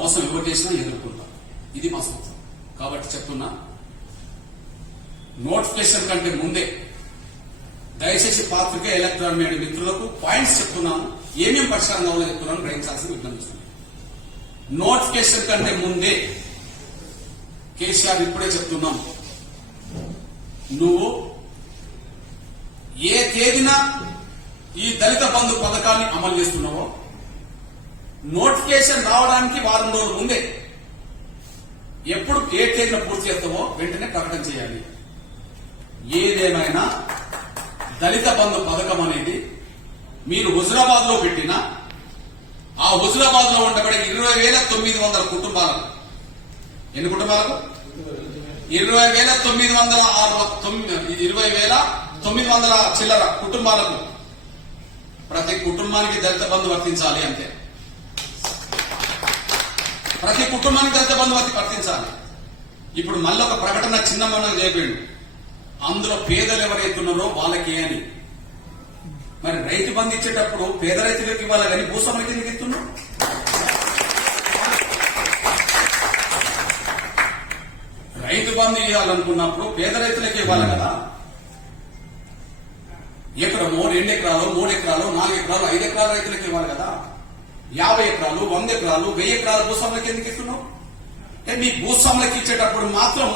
మోసం ఎవరు చేసినా ఎదుర్కొంటాం. ఇది మా సూత్రం. కాబట్టి చెప్తున్నా, నోటిఫికేషన్ కంటే ముందే దయచేసి పాత్రికే ఎలక్ట్రానిక్ మీడియా మిత్రులకు పాయింట్స్ చెప్తున్నాను, ఏమేం పరిష్కారం కావాలో చెప్తున్నాను, గ్రహించాల్సింది విజ్ఞప్తిస్తున్నాను. నోటిఫికేషన్ కంటే ముందే కేసీఆర్ ఇప్పుడే చెప్తున్నాం, నువ్వు ఏ తేదీన ఈ దళిత బంధు పథకాన్ని అమలు చేస్తున్నావో నోటిఫికేషన్ రావడానికి వారం రోజుల ముందే ఎప్పుడు ఏ తేదీన పూర్తి చేస్తావో వెంటనే ప్రకటన చేయాలి. ఏదేమైనా దళిత బంధు పథకం అనేది మీరు హుజరాబాద్ లో పెట్టిన ఆ హుజరాబాద్ లో ఉండబడే 20,900 కుటుంబాలకు, ఎన్ని కుటుంబాలకు? 20,900 చిల్లర కుటుంబాలకు, ప్రతి కుటుంబానికి దళిత బంధు వర్తించాలి. అంతే, ప్రతి కుటుంబానికి దళిత బంధు వర్తించాలి. ఇప్పుడు మళ్ళీ ఒక ప్రకటన చిన్న మనం చేయబడి, అందులో పేదలు ఎవరైతున్నారో వాళ్ళకి అని. మరి రైతు బంధు ఇచ్చేటప్పుడు పేద రైతులకు ఇవ్వాలి కానీ భూస్వాములకి ఎందుకు ఇస్తున్నాం? రైతు బంధు ఇవ్వాలనుకున్నప్పుడు పేద రైతులకి ఇవ్వాలి కదా. ఎకరమో 2 ఎకరాలు 3 ఎకరాలు 4 ఎకరాలు 5 ఎకరాల రైతులకు ఇవ్వాలి కదా. 50 ఎకరాలు 100 ఎకరాలు 1000 ఎకరాల భూస్వాములకి ఎందుకు ఇస్తున్నావు? అంటే మీ భూస్వాములకి ఇచ్చేటప్పుడు మాత్రం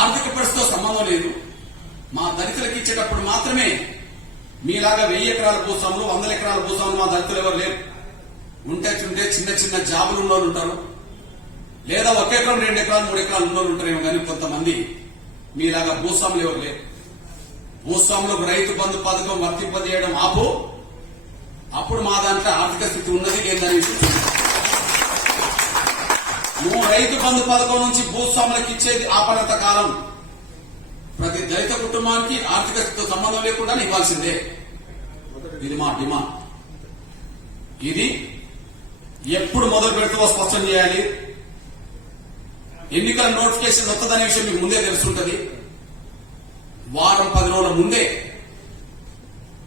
ఆర్థిక పరిస్థితితో సంబంధం లేదు. మా దళితులకు ఇచ్చేటప్పుడు మాత్రమే మీలాగా 1000 ఎకరాల భూస్వాములు 100 ఎకరాల భూస్వాములు మా దళితులు ఎవరు లేరు. ఉంటే చిన్న చిన్న జాబులు ఉన్నోళ్ళు ఉంటారు, లేదా 1 ఎకరం 2 ఎకరాలు 3 ఎకరాలు ఉన్నోళ్ళు ఉంటారేమో కానీ కొంతమంది మీలాగా భూస్వాములు ఎవరు లేరు. భూస్వాములకు రైతు బంధు పథకం వర్తింపజేయడం ఆపు, అప్పుడు మా దాంట్లో ఆర్థిక స్థితి ఉన్నది లేదని. నువ్వు రైతు బంధు పథకం నుంచి భూస్వాములకు ఇచ్చేది ఆపనంత కాలం ప్రతి దళిత కుటుంబానికి ఆర్థిక స్థితితో సంబంధం లేకుండా ఇవ్వాల్సిందే. ఇది మా డిమాండ్. ఇది ఎప్పుడు మొదలు పెడుతూ స్పష్టం చేయాలి. ఎన్నికల నోటిఫికేషన్ వస్తుందనే విషయం మీకు ముందే తెలుసుంటది. వారం 10 రోజుల ముందే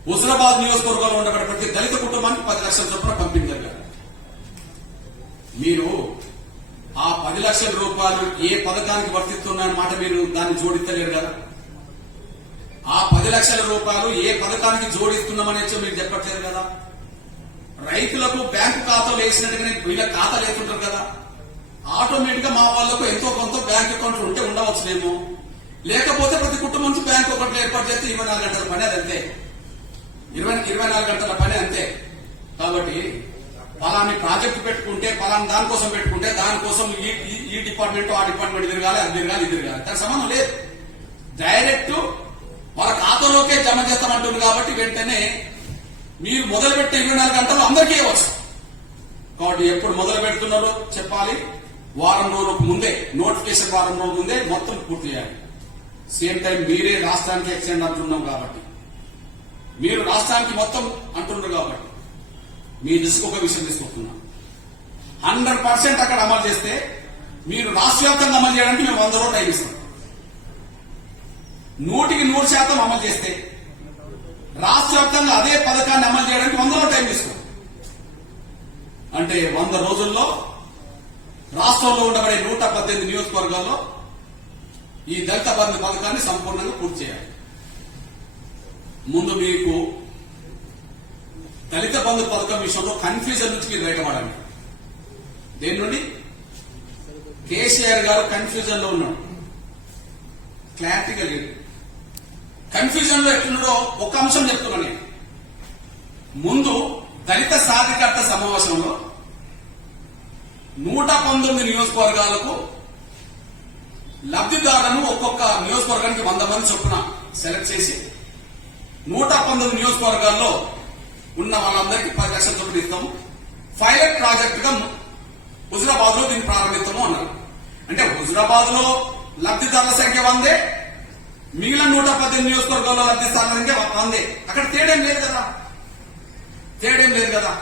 హుజరాబాద్ నియోజకవర్గంలో ఉండబడే ప్రతి దళిత కుటుంబానికి 10 లక్షల చొప్పున పంపిణీ జరగాలి. మీరు ఆ 10 లక్షల రూపాయలు ఏ పథకానికి వర్తిస్తున్నాయన్న మాట మీరు దాన్ని జోడిస్తలేరు కదా. ఆ 10 లక్షల రూపాయలు ఏ పథకానికి జోడిస్తున్నామనే మీరు చెప్పట్లేదు కదా. రైతులకు బ్యాంకు ఖాతాలు వేసినట్టుగానే వీళ్ళ ఖాతాలు వేస్తుంటారు కదా. ఆటోమేటిక్ గా మా వాళ్లకు ఎంతో కొంత బ్యాంక్ అకౌంట్లు ఉంటే ఉండవచ్చునేమో, లేకపోతే ప్రతి కుటుంబం నుంచి బ్యాంక్ అకౌంట్లు ఏర్పాటు చేస్తే 24 గంటల పని అది అంతే. 24 గంటల పని అంతే. కాబట్టి పలాని ప్రాజెక్టు పెట్టుకుంటే పలాని దానికోసం పెట్టుకుంటే దానికోసం ఈ డిపార్ట్మెంట్ ఆ డిపార్ట్మెంట్ తిరగాలి, అది తిరగాలి, ఇది తిరగాలి, దానికి సంబంధం లేదు. డైరెక్ట్ వాళ్ళ ఖాతాలోకే జమ చేస్తామంటుంది. కాబట్టి వెంటనే మీరు మొదలుపెట్టే 24 గంటలు అందరికీ ఇవ్వచ్చు. కాబట్టి ఎప్పుడు మొదలు పెడుతున్నారో చెప్పాలి. వారం రోజులకు ముందే, నోటిఫికేషన్ వారం రోజుల ముందే మొత్తం పూర్తి చేయాలి. సేమ్ టైం మీరే రాష్ట్రానికి ఎక్స్టెండ్ అంటున్నాం కాబట్టి, మీరు రాష్ట్రానికి మొత్తం అంటున్నారు కాబట్టి మీ దృష్టికి ఒక విషయం తీసుకుంటున్నాం. 100% అక్కడ అమలు చేస్తే మీరు రాష్ట్ర వ్యాప్తంగా అమలు చేయడానికి మేము 100 రోజులు టైం ఇస్తాం. 100% అమలు చేస్తే రాష్ట్ర వ్యాప్తంగా అదే పథకాన్ని అమలు చేయడానికి 100 రోజులు టైం ఇస్తాం. అంటే 100 రోజుల్లో రాష్ట్రంలో ఉండబడే 118 నియోజకవర్గాల్లో ఈ దళిత బంధు పథకాన్ని సంపూర్ణంగా పూర్తి చేయాలి. ముందు మీకు దళిత బంధు పథకం విషయంలో కన్ఫ్యూజన్ నుంచి మీరు బయటపడండి. దేని నుండి? కేసీఆర్ గారు కన్ఫ్యూజన్ లో ఉన్నాడు, క్లారిటీగా లేదు. కన్ఫ్యూజన్ లో ఎట్లున్నాడో ఒక అంశం చెప్తున్నా నేను. ముందు దళిత సాధికారత సమావేశంలో 119 నియోజకవర్గాలకు లబ్ధిదారులను ఒక్కొక్క నియోజకవర్గానికి 100 మంది చొప్పున సెలెక్ట్ చేసి 119 నియోజకవర్గాల్లో ఉన్న వాళ్ళందరికీ 10 లక్షల చొప్పున ఇస్తాము. పైలట్ ప్రాజెక్ట్ గా హుజరాబాద్ లో దీన్ని ప్రారంభిస్తాము అన్నారు. అంటే హుజరాబాద్ లో లబ్ధిదారుల సంఖ్య 100, మిగిలిన 118 నియోజకవర్గాల్లో లబ్ధిదారుల సంఖ్య 100. అక్కడ తేడేం లేదు కదా.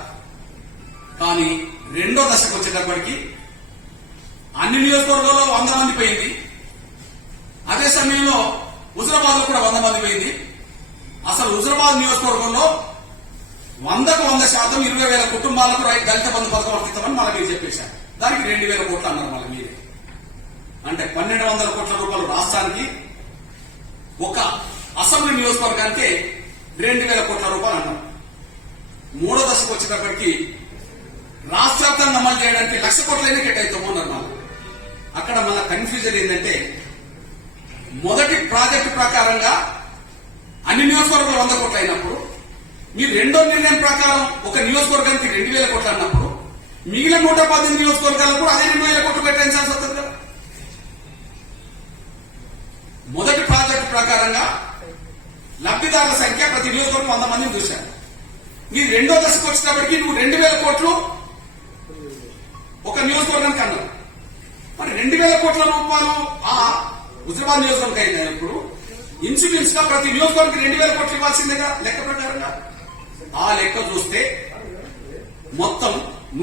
కానీ రెండో దశకు వచ్చేటప్పటికి అన్ని నియోజకవర్గాల్లో 100 మంది పోయింది. అదే సమయంలో హుజరాబాద్ లో కూడా 100 మంది పోయింది. అసలు హుజరాబాద్ నియోజకవర్గంలో 100% 20,000 కుటుంబాలకు దళిత బంధు పథకం వర్తిస్తామని మళ్ళీ మీరు చెప్పేశారు. దానికి 2,000 కోట్లు అన్నారు మళ్ళీ మీరే. అంటే 1,200 కోట్ల రూపాయలు రాష్ట్రానికి, ఒక అసెంబ్లీ నియోజకవర్గానికి 2,000 కోట్ల రూపాయలు అన్నారు. మూడో దశకు వచ్చేటప్పటికి రాష్ట్ర వ్యాప్తంగా అమలు చేయడానికి 1,00,000 కోట్లైనా కేటాయిస్తాము అన్నారు. మళ్ళీ అక్కడ మళ్ళీ కన్ఫ్యూజన్ ఏంటంటే, మొదటి ప్రాజెక్టు ప్రకారంగా అన్ని నియోజకవర్గాలు 100 కోట్లు అయినప్పుడు, మీరు రెండో నిర్ణయం ప్రకారం ఒక నియోజకవర్గానికి 2,000 కోట్లు అన్నప్పుడు మిగిలిన 118 నియోజకవర్గాలకు అదే 2,000 కోట్లు కేటాయించాల్సి వస్తుంది కదా. మొదటి ప్రాజెక్టు ప్రకారంగా లబ్ధిదారుల సంఖ్య ప్రతి నియోజకవర్గం 100 మందిని చూశారు. మీరు రెండో దశకు వచ్చేటప్పటికి నువ్వు 2,000 కోట్లు ఒక నియోజకవర్గానికి అన్నారు. మరి 2,000 కోట్ల రూపాయలు ఆ హుజరాబాద్ నియోజకవర్గం అయినప్పుడు ఇన్సూరెన్స్ గా ప్రతి నియోజకవర్గానికి 2,000 కోట్లు ఇవ్వాల్సిందేగా లెక్క ప్రకారంగా. ఆ లెక్క చూస్తే మొత్తం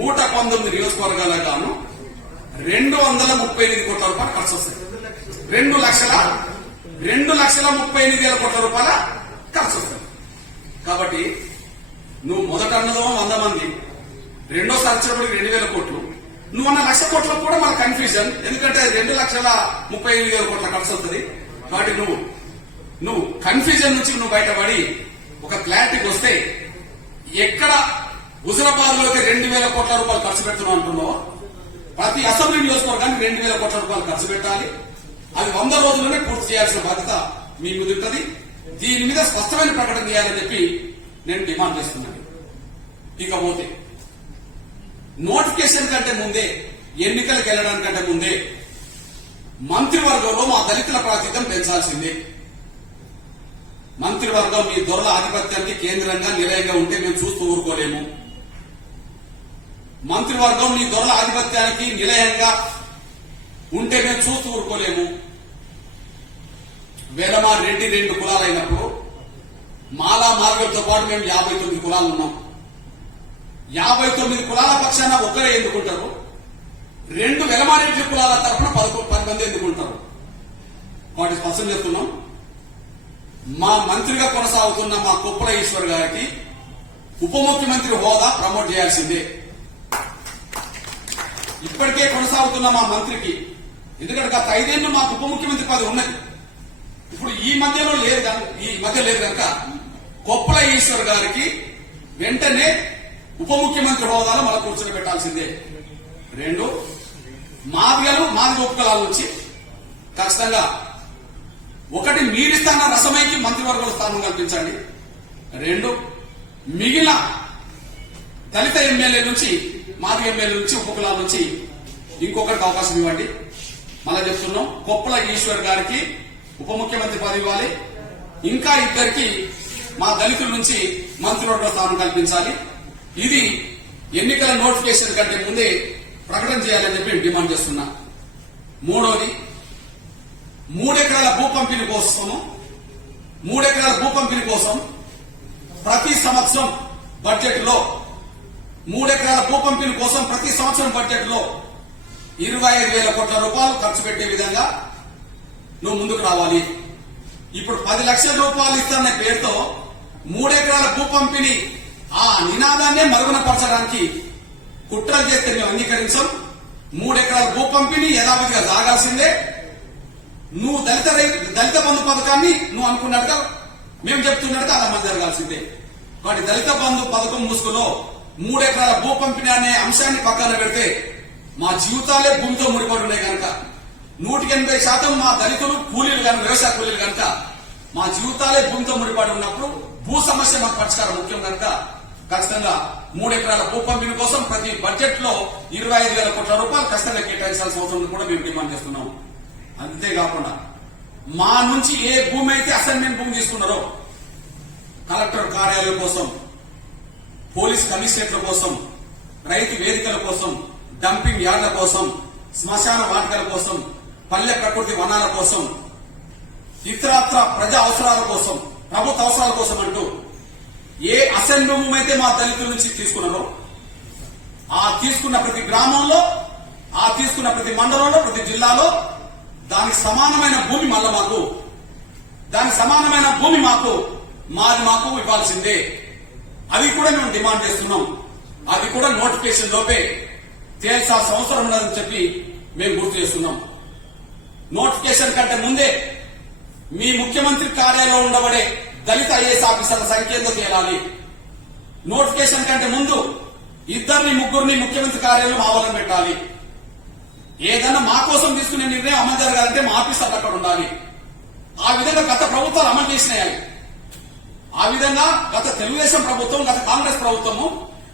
119 నియోజకవర్గాలకు గాను 238 కోట్ల రూపాయలు ఖర్చు వస్తాయి. 2,38,000 కోట్ల రూపాయల ఖర్చు వస్తుంది. కాబట్టి నువ్వు మొదట అన్నదో 100 మంది, రెండోసారి వచ్చినప్పుడు 2,000 కోట్లు, నువ్వు అన్న 1,00,000 కోట్లకు కూడా మన కన్ఫ్యూజన్. ఎందుకంటే 2,38,000 కోట్ల ఖర్చు వస్తుంది. కాబట్టి నువ్వు కన్ఫ్యూజన్ నుంచి నువ్వు బయటపడి ఒక క్లారిటీకి వస్తే, ఎక్కడ హుజరాబాద్ లోకి 2,000 కోట్ల రూపాయలు ఖర్చు పెడుతున్నావు అంటున్నావు, ప్రతి అసెంబ్లీ నియోజకవర్గానికి 2,000 కోట్ల రూపాయలు ఖర్చు పెట్టాలి. అది 100 రోజుల్లోనే పూర్తి చేయాల్సిన బాధ్యత మీ మీద ఉంటుంది. దీని మీద స్పష్టమైన ప్రకటన చేయాలని చెప్పి నేను డిమాండ్ చేస్తున్నాను. ఇకపోతే నోటిఫికేషన్ కంటే ముందే, ఎన్నికలకు వెళ్లడానికంటే ముందే మంత్రివర్గంలో మా దళితుల ప్రాతినిధ్యం పెంచాల్సిందే. మంత్రివర్గం మీ దొరల ఆధిపత్యానికి కేంద్రంగా నిలయంగా ఉంటే మేము చూస్తూ ఊరుకోలేము. మంత్రివర్గం మీ దొరల ఆధిపత్యానికి నిలయంగా ఉంటే మేము చూస్తూ ఊరుకోలేము. వేలమా రెడ్డి 2 కులాలు అయినప్పుడు మాలా మార్గంతో పాటు మేము 59 కులాలు ఉన్నాం. 59 కులాల పక్షాన ఒక్కరే ఎందుకుంటారు? 2 వెలమారెడ్డి కులాల తరఫున 10 మంది ఎందుకుంటారు? వాటి స్పష్టం చేస్తున్నాం. మా మంత్రిగా కొనసాగుతున్న మా కొప్పుల ఈశ్వర్ గారికి ఉప ముఖ్యమంత్రి హోదా ప్రమోట్ చేయాల్సిందే. ఇప్పటికే కొనసాగుతున్న మా మంత్రికి, ఎందుకంటే గత 5 ఏళ్లు మాకు ఉప ముఖ్యమంత్రి పదవి ఉన్నది, ఇప్పుడు ఈ మధ్య లేదు కనుక కొప్పుల ఈశ్వర్ గారికి వెంటనే ఉప ముఖ్యమంత్రి హోదాలో మళ్ళీ కూర్చొని పెట్టాల్సిందే. 2 మాదిగలు మాదిగ ఉపకులాల నుంచి ఖచ్చితంగా 1 మీరిస్తాన్న రసమైకి మంత్రివర్గంలో స్థానం కల్పించండి. 2 మిగిలిన దళిత ఎమ్మెల్యే నుంచి, మాదిగ ఎమ్మెల్యే నుంచి, ఉపకులాల నుంచి ఇంకొకరికి అవకాశం ఇవ్వండి. మళ్ళా చెప్తున్నాం, కొప్పుల ఈశ్వర్ గారికి ఉప ముఖ్యమంత్రి పదవి ఇవ్వాలి. ఇంకా 2 మా దళితుల నుంచి మంత్రివర్గ స్థానం కల్పించాలి. ఇది ఎన్నికల నోటిఫికేషన్ కంటే ముందే ప్రకటన చేయాలని చెప్పి డిమాండ్ చేస్తున్నా. 3వది, 3 ఎకరాల భూ పంపిణీ కోసం ప్రతి సంవత్సరం బడ్జెట్ లో 3 ఎకరాల భూ పంపిణీ కోసం ప్రతి సంవత్సరం బడ్జెట్ లో 25,000 కోట్ల రూపాయలు ఖర్చు పెట్టే విధంగా నువ్వు ముందుకు రావాలి. ఇప్పుడు 10 లక్షల రూపాయలు ఇస్తారనే పేరుతో 3 ఎకరాల భూ పంపిణీ ఆ నినాదాన్నే మరుగున పరచడానికి కుట్రలు చేస్తే మేము అంగీకరించాం. 3 ఎకరాల భూ పంపిణీ యథావిధిగా సాగాల్సిందే. నువ్వు దళిత బంధు పథకాన్ని నువ్వు అనుకున్నట్టుగా, మేము చెప్తున్నట్టుగా అది అమలు జరగాల్సిందే. కాబట్టి దళిత బంధు పథకం ముసుగులో 3 ఎకరాల భూ పంపిణీ అనే అంశాన్ని పక్కన పెడితే మా జీవితాలే భూమితో ముడిపడి ఉన్నాయి కనుక, 180% మా దళితులు కూలీలు కనుక, వ్యవసాయ కూలీలు కనుక మా జీవితాలే భూమితో ముడిపడి ఉన్నప్పుడు భూ సమస్య మాకు పరిష్కారం ముఖ్యం కనుక ఖచ్చితంగా 3 ఎకరాల భూ పంపిణీ కోసం ప్రతి బడ్జెట్ లో 25,000 కోట్ల రూపాయలు ఖచ్చితంగా కేటాయించాల్సిన అవసరం కూడా మేము డిమాండ్ చేస్తున్నాం. అంతేకాకుండా మా నుంచి ఏ భూమి అయితే అసైన్మెంట్ భూమి తీసుకున్నారో, కలెక్టర్ కార్యాలయం కోసం, పోలీస్ కమిషనరేట్ల కోసం, రైతు వేదికల కోసం, డంపింగ్ యార్డ్ల కోసం, శ్మశాన వాటికల కోసం, పల్లె ప్రకృతి వనాల కోసం, ఇతరత్ర ప్రజా అవసరాల కోసం, ప్రభుత్వ అవసరాల కోసం అంటూ ఏ అసైన్ భూమి అయితే మా దళితుల నుంచి తీసుకున్నారో, ఆ తీసుకున్న ప్రతి గ్రామంలో, ఆ తీసుకున్న ప్రతి మండలంలో, ప్రతి జిల్లాలో దానికి సమానమైన భూమి మళ్ళా మాది మాకు ఇవ్వాల్సిందే. అది కూడా మేము డిమాండ్ చేస్తున్నాం. అది కూడా నోటిఫికేషన్ లోపే తేల్చాల్సిన అవసరం ఉన్నదని చెప్పి మేము గుర్తు చేస్తున్నాం. నోటిఫికేషన్ కంటే ముందే మీ ముఖ్యమంత్రి కార్యాలయంలో ఉండబడే దళిత ఐఏఎస్ ఆఫీసర్ల సంఖ్య ఎంతో తేలాలి. నోటిఫికేషన్ కంటే ముందు 2-3 ముఖ్యమంత్రి కార్యాలయం ఆవరణ పెట్టాలి. ఏదన్నా మా కోసం తీసుకునే నిర్ణయం అమలు జరగాలంటే మా ఆఫీసర్లు అక్కడ ఉండాలి. ఆ విధంగా గత ప్రభుత్వాలు అమలు చేసినాయి. ఆ విధంగా గత తెలుగుదేశం ప్రభుత్వం, గత కాంగ్రెస్ ప్రభుత్వము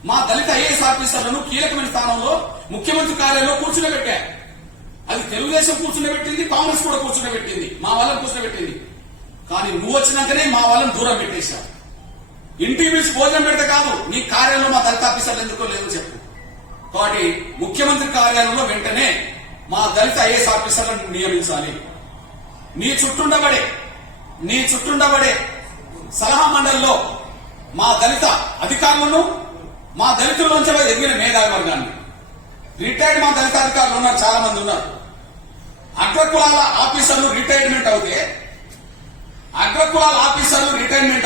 మా దళిత ఐఏఎస్ ఆఫీసర్లను కీలకమైన స్థానంలో ముఖ్యమంత్రి కార్యాలయంలో కూర్చునిపెట్టారు. అది తెలుగుదేశం కూర్చునిపెట్టింది, కాంగ్రెస్ కూడా కూర్చునిపెట్టింది, మా వాళ్ళని కూర్చునిపెట్టింది. కానీ నువ్వు వచ్చినాకనే మా వాళ్ళని దూరం పెట్టేశావు. ఇంటికి పిలిచి భోజనం పెడితే కాదు, నీ కార్యాలయంలో మా దళిత ఆఫీసర్లు ఎందుకో లేదో చెప్పు. కాబట్టి ముఖ్యమంత్రి కార్యాలయంలో వెంటనే మా దళిత ఐఏఎస్ ఆఫీసర్లను నియమించాలి. నీ చుట్టుండబడే సలహా మండలిలో మా దళిత అధికారులను, మా దళితుల్లోంచి ఎదిగిన మేధావి వర్గాన్ని, రిటైర్డ్ మా దళిత అధికారులు ఉన్నారు, చాలా మంది ఉన్నారు. అగ్రకులాల ఆఫీసర్లు రిటైర్మెంట్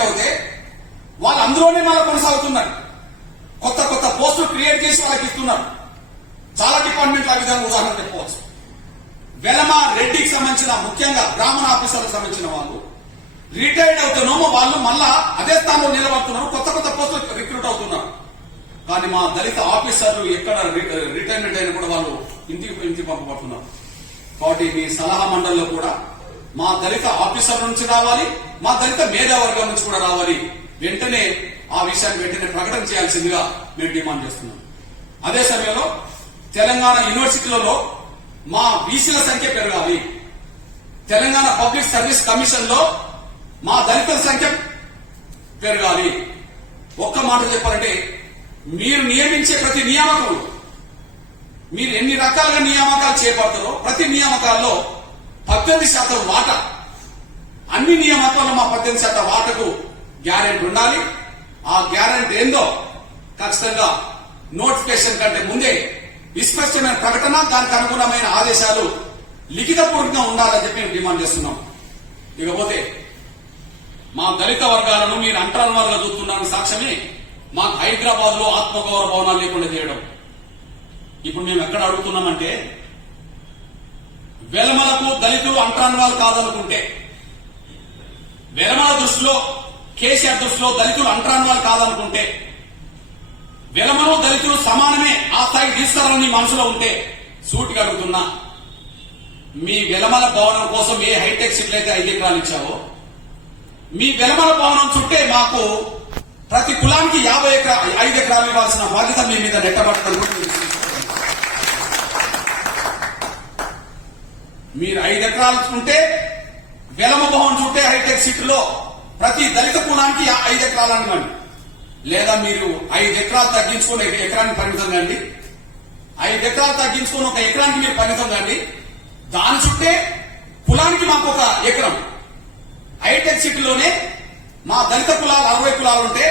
అవుతే వాళ్ళు అందులోనే మళ్ళీ కొనసాగుతున్నారు. కొత్త కొత్త పోస్టులు క్రియేట్ చేసి వాళ్ళకి ఇస్తున్నారు. చాలా డిపార్ట్మెంట్లు ఆ విధంగా ఉదాహరణ చెప్పవచ్చు. వెలమ రెడ్డికి సంబంధించిన ముఖ్యంగా బ్రాహ్మణ ఆఫీసర్లకు సంబంధించిన వాళ్ళు రిటైర్డ్ అవుతున్నామో వాళ్ళు మళ్ళా అదే స్థానంలో నిలబడుతున్నారు, కొత్త కొత్త పోస్టులు రిక్రూట్ అవుతున్నారు. కానీ మా దళిత ఆఫీసర్లు ఎక్కడ రిటైర్మెంట్ అయినా కూడా వాళ్ళు ఇంటికి పంపబడుతున్నారు. కాబట్టి మీ సలహా మండలిలో కూడా మా దళిత ఆఫీసర్ల నుంచి రావాలి, మా దళిత మేధావర్గం నుంచి కూడా రావాలి. వెంటనే ఆ విషయాన్ని వెంటనే ప్రకటన చేయాల్సిందిగా మేము డిమాండ్ చేస్తున్నాం. అదే సమయంలో తెలంగాణ యూనివర్సిటీలలో మా బీసీల సంఖ్య పెరగాలి. తెలంగాణ పబ్లిక్ సర్వీస్ కమిషన్ లో మా దళితుల సంఖ్య పెరగాలి. ఒక్క మాట చెప్పాలంటే మీరు నియమించే ప్రతి నియామకంలో మీరు ఎన్ని రకాలుగా నియామకాలు చేపడతారో ప్రతి నియామకాల్లో 18% వాటా, అన్ని నియామకాల్లో మా 18% వాటకు గ్యారెంటీ ఉండాలి. ఆ గ్యారెంటీ ఏందో ఖచ్చితంగా నోటిఫికేషన్ కంటే ముందే విస్పష్టమైన ప్రకటన, దానికి అనుగుణమైన ఆదేశాలు లిఖితపూర్వకంగా ఉండాలని చెప్పి మేము డిమాండ్ చేస్తున్నాం. ఇకపోతే మా దళిత వర్గాలను మీరు అంటరానివారుగా చూస్తున్నారని సాక్ష్యమే మాకు హైదరాబాద్ లో ఆత్మగౌరవ భవనాలు లేకుండా చేయడం. ఇప్పుడు మేము ఎక్కడ అడుగుతున్నామంటే వెలమలకు దళితులు అంటరానివారు కాదనుకుంటే, వెలమల దృష్టిలో కేసీఆర్ దృష్టిలో దళితులు అంటరానివారు కాదనుకుంటే, వెలమలు దళితులు సమానమే ఆ స్థాయికి తీసుకురావాలని మనసులో ఉంటే సూటిగా అడుగుతున్నా, మీ వెలమల భవనం కోసం ఏ హైటెక్ సిటీలు అయితే 5 ఎకరాలు ఇచ్చావో మీ వెలమల భవనం చుట్టే మాకు ప్రతి కులానికి 5 ఎకరాలు ఇవ్వాల్సిన బాధ్యత మీ మీద నెట్టబడుతుంది. మీరు 5 ఎకరాలు ఉంటే వెలమ భవనం చుట్టే హైటెక్ సిటీలో ప్రతి దళిత కులానికి 5 ఎకరాలు అనివ్వండి. లేదా మీరు 5 ఎకరాలు తగ్గించుకుని 1 ఎకరానికి పరిమితం కండి. 5 ఎకరాలు తగ్గించుకుని 1 ఎకరానికి మీరు పరిమితం కండి. దాని చుట్టే కులానికి మాకు 1 ఎకరం. హైటెక్ సిటీలోనే మా దళిత కులాలు 60 కులాలు ఉంటే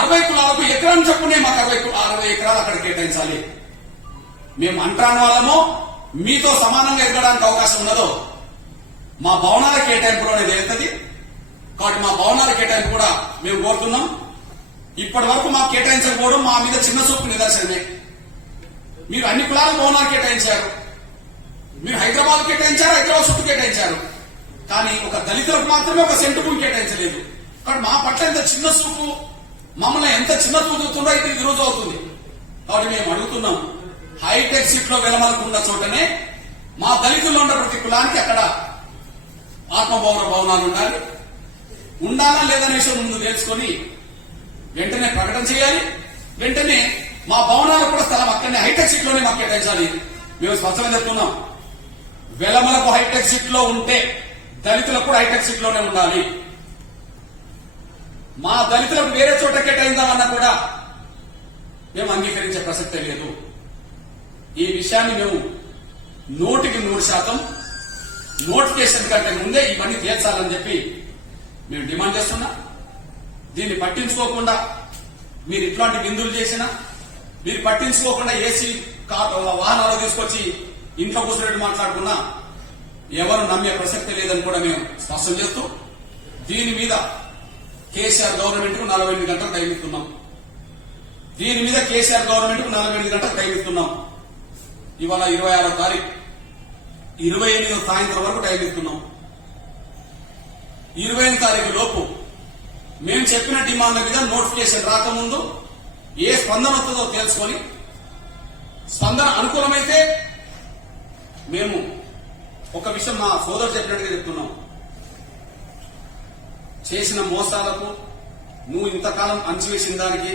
60 కులాలకు ఎకరాన్ని చెప్పునే మాకు 60 ఎకరాలు అక్కడ కేటాయించాలి. మేము అంటరాని వాళ్ళమో మీతో సమానంగా ఎదగడానికి అవకాశం ఉన్నదో మా భవనాల కేటాయింపులోనే జరుగుతుంది. కాబట్టి మా భవనాల కేటాయింపు కూడా మేము కోరుతున్నాం. ఇప్పటి వరకు మాకు కేటాయించకపోవడం మా మీద చిన్న చూపు నిదర్శనమే. మీరు అన్ని కులాల భవనాలు కేటాయించారు, మీరు హైదరాబాద్ కేటాయించారు, హైదరాబాద్ చుట్టూ కేటాయించారు. కానీ ఒక దళితులకు మాత్రమే 1 సెంటు భూమి కేటాయించలేదు. కాబట్టి మా పట్ల ఎంత చిన్న చూపు, మమ్మల్ని ఎంత చిన్న చూపుతుందో ఇది రోజు అవుతుంది. కాబట్టి మేము అడుగుతున్నాం, హైటెక్ సిటీలో వెలమలకు ఉన్న చోటనే మా దళితుల్లో ఉన్న ప్రతి కులానికి అక్కడ ఆత్మగౌరవ భవనాలు ఉండాలా లేదనే విషయం ముందు తెలుసుకొని వెంటనే ప్రకటన చేయాలి. వెంటనే మా భవనాలకు కూడా స్థలం అక్కడనే హైటెక్ సిటీలోనే మాకు కేటాయించాలి. మేము స్పష్టంగా చెప్తున్నాం, వెలమలకు హైటెక్ సిటీలో ఉంటే దళితులకు కూడా హైటెక్ సిటీలోనే ఉండాలి. మా దళితులకు వేరే చోట కేటాయిందామన్నా కూడా మేము అంగీకరించే ప్రసక్తే లేదు. ఈ విషయాన్ని మేము 100% నోటిఫికేషన్ కంటే ముందే ఇవన్నీ తీర్చాలని చెప్పి మేము డిమాండ్ చేస్తున్నా. దీన్ని పట్టించుకోకుండా మీరు ఇట్లాంటి బిందులు చేసినా, మీరు పట్టించుకోకుండా ఏసీ వాహనాలు తీసుకొచ్చి ఇంట్లో కూర్చున్నట్టు మాట్లాడుకున్నా ఎవరు నమ్మే ప్రసక్తి లేదని కూడా మేము స్పష్టం చేస్తూ, దీని మీద కేసీఆర్ గవర్నమెంట్ కు 48 గంటలు టైం ఇస్తున్నాం. దీని మీద కేసీఆర్ గవర్నమెంట్ 48 గంటలు టైం ఇస్తున్నాం. ఇవాళ 26వ తారీఖు, 28 సాయంత్రం వరకు టైం ఇస్తున్నాం. 28 తారీఖు లోపు మేము చెప్పిన డిమాండ్ల మీద నోటిఫికేషన్ రాకముందు ఏ స్పందన వస్తుందో తెలుసుకొని, స్పందన అనుకూలమైతే మేము ఒక విషయం మా సోదరు చెప్పినట్టుగా చెప్తున్నాం. చేసిన మోసాలకు, నువ్వు ఇంతకాలం అంచివేసిన దానికి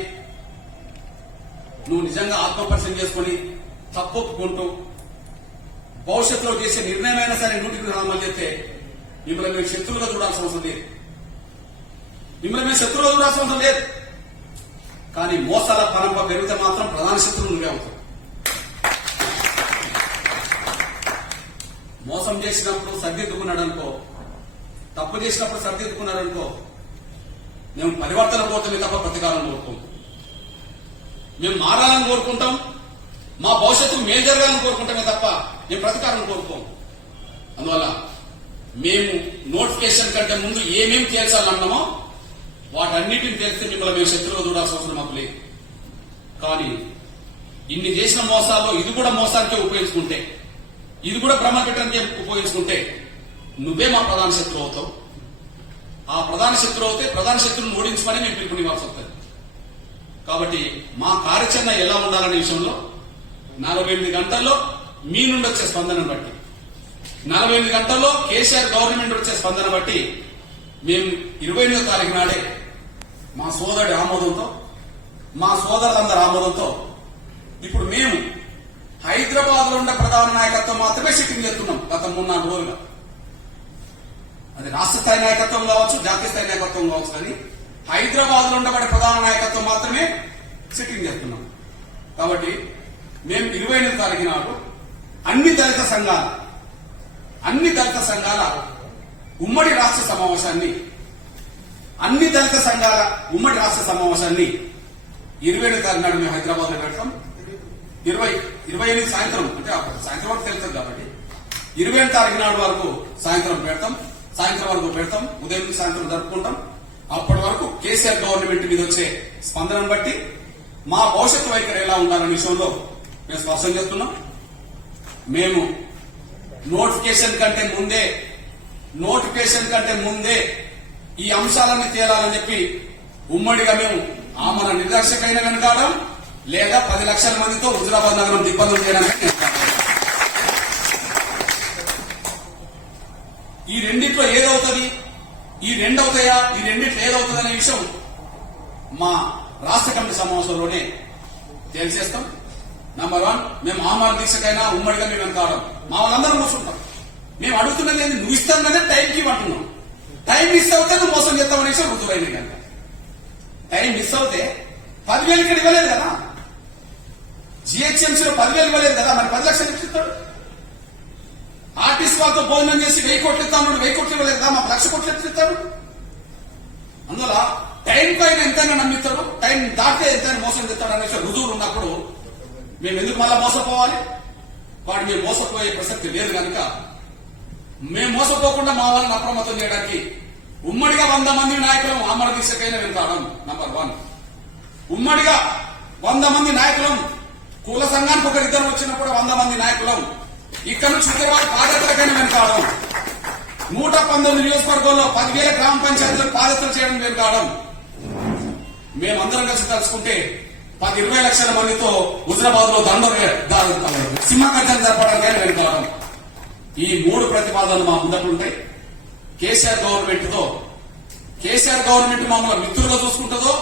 నువ్వు నిజంగా ఆత్మపరిశీలన చేసుకుని తప్పొప్పుకుంటూ భవిష్యత్తులో చేసే నిర్ణయమైనా సరే 100కి అమలు చేస్తే మిమ్మల్ని మేము శత్రువులుగా చూడాల్సిన అవసరం లేదు. మిమ్మల్ని మేము శత్రువులుగా చూడాల్సిన అవసరం లేదు. కానీ మోసాల పరంపర పెరిగితే మాత్రం ప్రధాన శత్రువు నువ్వే అవుతావు. మోసం చేసినప్పుడు సర్దిద్దుకున్నాడు అనుకో, తప్పు చేసినప్పుడు సర్దిద్దుకున్నాడు అనుకో, మేము పరివర్తన కోరుతామే తప్ప ప్రతికారం కోరుతాం. మేము మారాలని కోరుకుంటాం, మా భవిష్యత్తు మేలు జరగాలని కోరుకుంటామే తప్ప మేము ప్రతికారం కోరుకోం. అందువల్ల మేము నోటిఫికేషన్ కంటే ముందు ఏమేమి తేల్చాలన్నామో వాటన్నిటిని తెలిస్తే మిమ్మల్ని మేము శత్రువుగా చూడాల్సిన అవసరం మాకు లేదు. కానీ ఇన్ని చేసిన మోసాల్లో ఇది కూడా మోసానికే ఉపయోగించుకుంటే, ఇది కూడా భ్రమ పెట్టడానికే ఉపయోగించుకుంటే నువ్వే మా ప్రధాన శత్రువు అవుతావు. ఆ ప్రధాన శత్రువు అవుతే ప్రధాన శత్రువును ఓడించమని మేము పిలుపునివ్వాల్సి వస్తుంది. కాబట్టి మా కార్యాచరణ ఎలా ఉండాలనే విషయంలో 48 గంటల్లో మీ నుండి వచ్చే స్పందనను బట్టి, 48 గంటల్లో కేసీఆర్ గవర్నమెంట్ వచ్చే స్పందన బట్టి మేము 28వ తారీఖు నాడే మా సోదరుడి ఆమోదంతో, మా సోదరులందరి ఆమోదంతో ఇప్పుడు మేము హైదరాబాద్ లో ఉన్న ప్రధాన నాయకత్వం మాత్రమే సిట్టింగ్ చేస్తున్నాం. గత 3-4 రోజులుగా అది రాష్ట్ర స్థాయి నాయకత్వం కావచ్చు, జాతీయ స్థాయి నాయకత్వం కావచ్చు, కానీ హైదరాబాద్ లో ఉండబడే ప్రధాన నాయకత్వం మాత్రమే సిట్టింగ్ చేస్తున్నాం. కాబట్టి మేము 28వ తారీఖు నాడు అన్ని దళిత సంఘాల ఉమ్మడి రాష్ట్ర సమావేశాన్ని 28వ తారీఖు నాడు మేము హైదరాబాద్ లో పెడతాం. 28 సాయంత్రం, అంటే సాయంత్రం వరకు తెలుస్తుంది కాబట్టి 28 తారీఖు నాడు వరకు సాయంత్రం వరకు పెడతాం. ఉదయం నుంచి సాయంత్రం జరుపుకుంటాం. అప్పటి వరకు కేసీఆర్ గవర్నమెంట్ మీద వచ్చే స్పందనను బట్టి మా భవిష్యత్తు వైఖరి ఎలా ఉండాలనే విషయంలో మేము స్పష్టం చేస్తున్నాం. మేము నోటిఫికేషన్ కంటే ముందే ఈ అంశాలన్నీ తేలాలని చెప్పి ఉమ్మడిగా మేము ఆమర నిర్దాక్షకైనా వెనుకాడం, లేదా 10 లక్షల మందితో హుజురాబాద్ నగరం దిగ్బంధం చేయడానికి ఈ రెండిట్లో ఏదవుతుంది, ఈ రెండిట్లో ఏదవుతుంది అనే విషయం మా రాష్ట్ర కమిటీ సమావేశంలోనే తెలియజేస్తాం. నంబర్ 1, మేము ఆమరణ దీక్షకైనా ఉమ్మడిగా మేము వెనకాడం, మా వాళ్ళందరూ కూర్చుంటాం. మేము అడుగుతున్నది ఏంది, నువ్వు ఇస్తాను కదా టైంకి ఇవ్వంటున్నాం. టైం మిస్ అవుతే నువ్వు మోసం చేస్తామనే విషయం రుజువైంది. కనుక టైం మిస్ అవుతే 10,000 ఇక్కడ ఇవ్వలేదు కదా, జిహెచ్ఎంసీలో 10,000 ఇవ్వలేదు కదా, మరి 10 లక్షలు ఇస్తాడు. ఆర్టీసీ వాళ్ళతో భోజనం చేసి 1,000 కోట్లు ఇస్తాను, 1,000 కోట్లు ఇవ్వలేదు కదా, మాకు 1,00,000 కోట్లు ఇస్తాడు. అందువల్ల టైం పైన ఎంతైనా నమ్మిస్తాడు, టైం దాటితే ఎంతైనా మోసం చేస్తాడు అనే రుజువులు ఉన్నప్పుడు మేము ఎందుకు మళ్ళా మోసపోవాలి? వాడు మేము మోసపోయే ప్రసక్తి లేదు. కనుక మేము మోసపోకుండా మా వాళ్ళని అప్రమత్తం చేయడానికి ఉమ్మడిగా 100 మంది నాయకులం ఆమరణ దీక్షకైనా వెళ్తాం. నంబర్ 1, ఉమ్మడిగా 100 మంది నాయకులం. కుల సంఘానికి ఒకరిద్దరు వచ్చినప్పుడు 100 మంది నాయకులం ఇక్కడ నుంచి హైదరాబాద్ పాదయాత్రకైనా వెనుకాడం. 119 నియోజకవర్గంలో 10,000 గ్రామ పంచాయతీలకు పాదయాత్ర చేయడం వెనుకాడం. మేమందరం కలిసి తలుచుకుంటే 10-20 లక్షల మందితో హుజురాబాద్ లో సింహగర్జన జరపడానికైనా వెనుకాడం. ఈ 3 ప్రతిపాదనలు మా ముందటుంటాయి. కేసీఆర్ గవర్నమెంట్ మమ్మల్ని మిత్రులుగా చూసుకుంటుందో,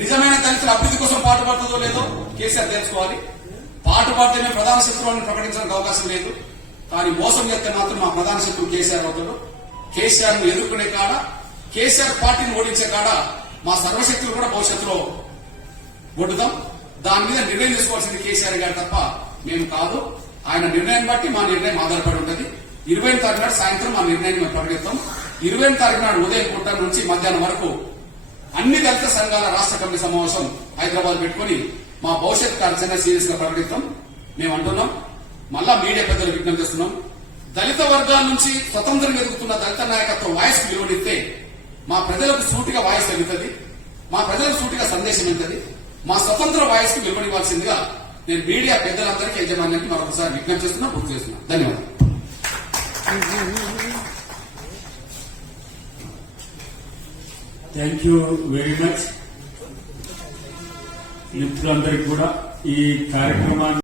నిజమైన దళితుల అభివృద్ధి కోసం పాటుపడుతుందో లేదో కేసీఆర్ తెలుసుకోవాలి. పాటుపడితే మేము ప్రధాన శత్రువులను ప్రకటించడానికి అవకాశం లేదు. కానీ మోసం చేస్తే మాత్రం మా ప్రధాన శత్రువు కేసీఆర్ అవుతాడు. కేసీఆర్ ను ఎదుర్కొనే కాడ, కేసీఆర్ పార్టీని ఓడించే కాడ మా సర్వశక్తులు కూడా భవిష్యత్తులో ఒడ్డుతాం. దాని మీద నిర్ణయం తీసుకోవాల్సింది కేసీఆర్ గారు తప్ప మేము కాదు. ఆయన నిర్ణయం బట్టి మా నిర్ణయం ఆధారపడి ఉంటుంది. 20వ తారీఖు నాడు సాయంత్రం మా నిర్ణయాన్ని మేము ప్రకటిస్తాం. 20వ తారీఖు నాడు ఉదయం పూట నుంచి మధ్యాహ్నం వరకు అన్ని దళిత సంఘాల రాష్ట్ర కమిటీ సమావేశం హైదరాబాద్ పెట్టుకుని మా భవిష్యత్ కార్యాచరణ సీరియస్ గా ప్రకటిస్తాం. మేము అంటున్నాం, మళ్ళా మీడియా పెద్దలు విజ్ఞప్తి చేస్తున్నాం, దళిత వర్గాల నుంచి స్వతంత్రం ఎదుగుతున్న దళిత నాయకత్వం వాయిస్ విలువనిస్తే మా ప్రజలకు సూటిగా వాయిస్ వెళ్తుంది, మా ప్రజలకు సూటిగా సందేశం వెళ్తుంది. మా స్వతంత్ర వాయిస్ కు విలువనివ్వాల్సిందిగా నేను మీడియా పెద్దలందరికీ యజమాన్యానికి మరొకసారి విజ్ఞప్తి చేస్తున్నా, గుర్తు చేస్తున్నా. ధన్యవాదాలు. Thank you very much. మిత్రులందరికీ కూడా ఈ కార్యక్రమాన్ని